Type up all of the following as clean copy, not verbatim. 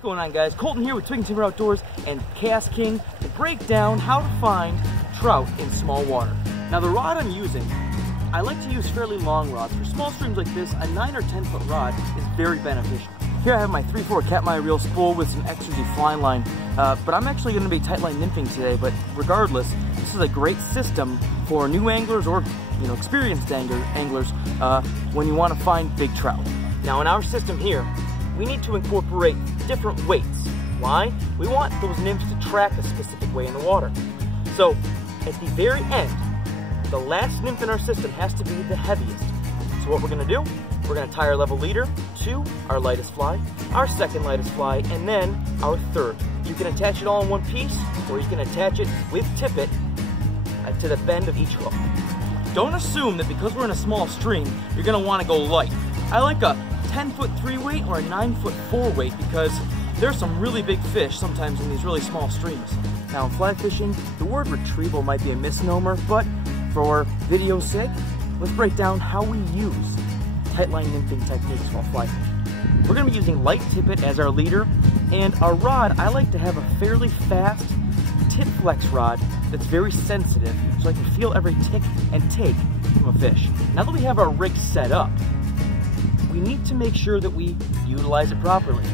What's going on, guys? Colton here with FISHINGSIR Outdoors and KastKing to break down how to find trout in small water. Now, the rod I'm using, I like to use fairly long rods. For small streams like this, a 9 or 10 foot rod is very beneficial. Here I have my 3/4 Katmai reel spool with some extra G flying line, but I'm actually going to be tight line nymphing today. But regardless, this is a great system for new anglers or experienced anglers when you want to find big trout. Now, in our system here, we need to incorporate different weights. Why? We want those nymphs to track a specific way in the water. So at the very end, the last nymph in our system has to be the heaviest. So what we're going to do, we're going to tie our level leader to our lightest fly, our second lightest fly, and then our third. You can attach it all in one piece, or you can attach it with tippet to the bend of each hook. Don't assume that because we're in a small stream, you're going to want to go light. I like a 10-foot 3 weight or a 9-foot 4 weight because there's some really big fish sometimes in these really small streams. Now, in fly fishing, the word retrieval might be a misnomer, but for video's sake, let's break down how we use tight line nymphing techniques while fly fishing. We're going to be using light tippet as our leader, and our rod, I like to have a fairly fast tip flex rod that's very sensitive so I can feel every tick and take from a fish. Now that we have our rig set up, we need to make sure that we utilize it properly.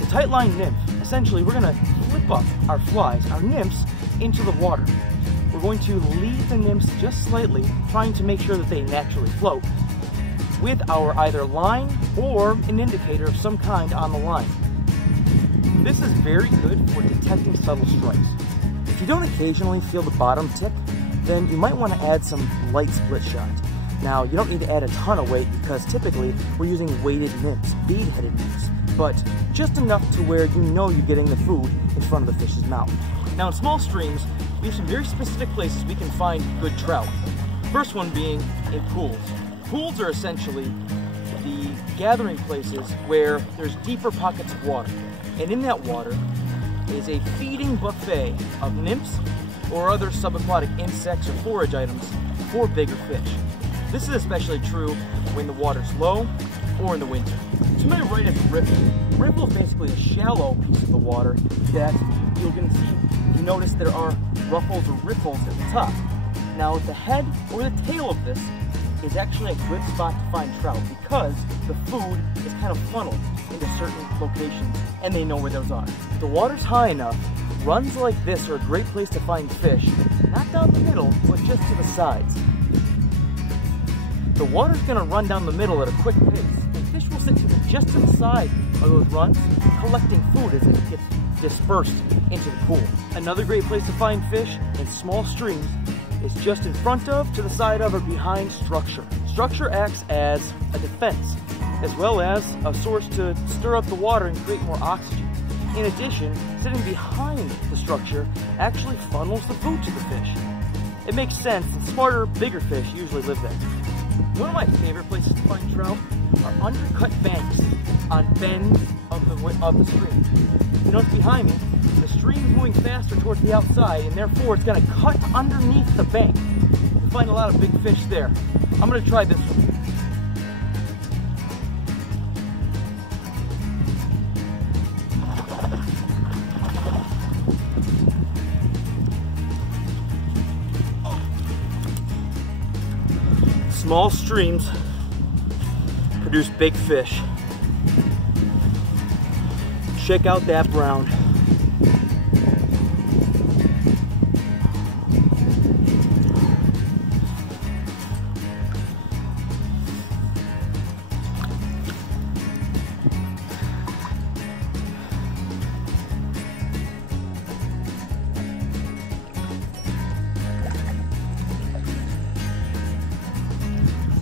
The tight line nymph, essentially we're going to flip up our flies, our nymphs, into the water. We're going to lead the nymphs just slightly, trying to make sure that they naturally float, with our either line or an indicator of some kind on the line. This is very good for detecting subtle strikes. If you don't occasionally feel the bottom tick, then you might want to add some light split shot. Now, you don't need to add a ton of weight because typically we're using weighted nymphs, bead-headed nymphs, but just enough to where you know you're getting the food in front of the fish's mouth. Now, in small streams, we have some very specific places we can find good trout. First one being in pools. Pools are essentially the gathering places where there's deeper pockets of water, and in that water is a feeding buffet of nymphs or other subaquatic insects or forage items for bigger fish. This is especially true when the water's low or in the winter. To my right is a riffle. Riffle is basically a shallow piece of the water that you're going to see. You notice there are ruffles or riffles at the top. Now, the head or the tail of this is actually a good spot to find trout because the food is kind of funneled into certain locations and they know where those are. If the water's high enough, runs like this are a great place to find fish, not down the middle, but just to the sides. The water's going to run down the middle at a quick pace, and fish will sit just to the side of those runs, collecting food as it gets dispersed into the pool. Another great place to find fish in small streams is just in front of, to the side of, or behind structure. Structure acts as a defense, as well as a source to stir up the water and create more oxygen. In addition, sitting behind the structure actually funnels the food to the fish. It makes sense that smarter, bigger fish usually live there. One of my favorite places to find trout are undercut banks on bends of the stream. You notice behind me, the stream is moving faster towards the outside, and therefore it's going to cut underneath the bank. You'll find a lot of big fish there. I'm going to try this one. Small streams produce big fish. Check out that brown.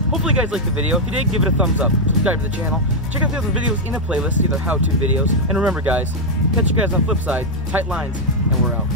Hopefully you guys liked the video. If you did, give it a thumbs up. Subscribe to the channel. Check out the other videos in the playlist, either how-to videos. And remember, guys, catch you guys on the flip side. Tight lines, and we're out.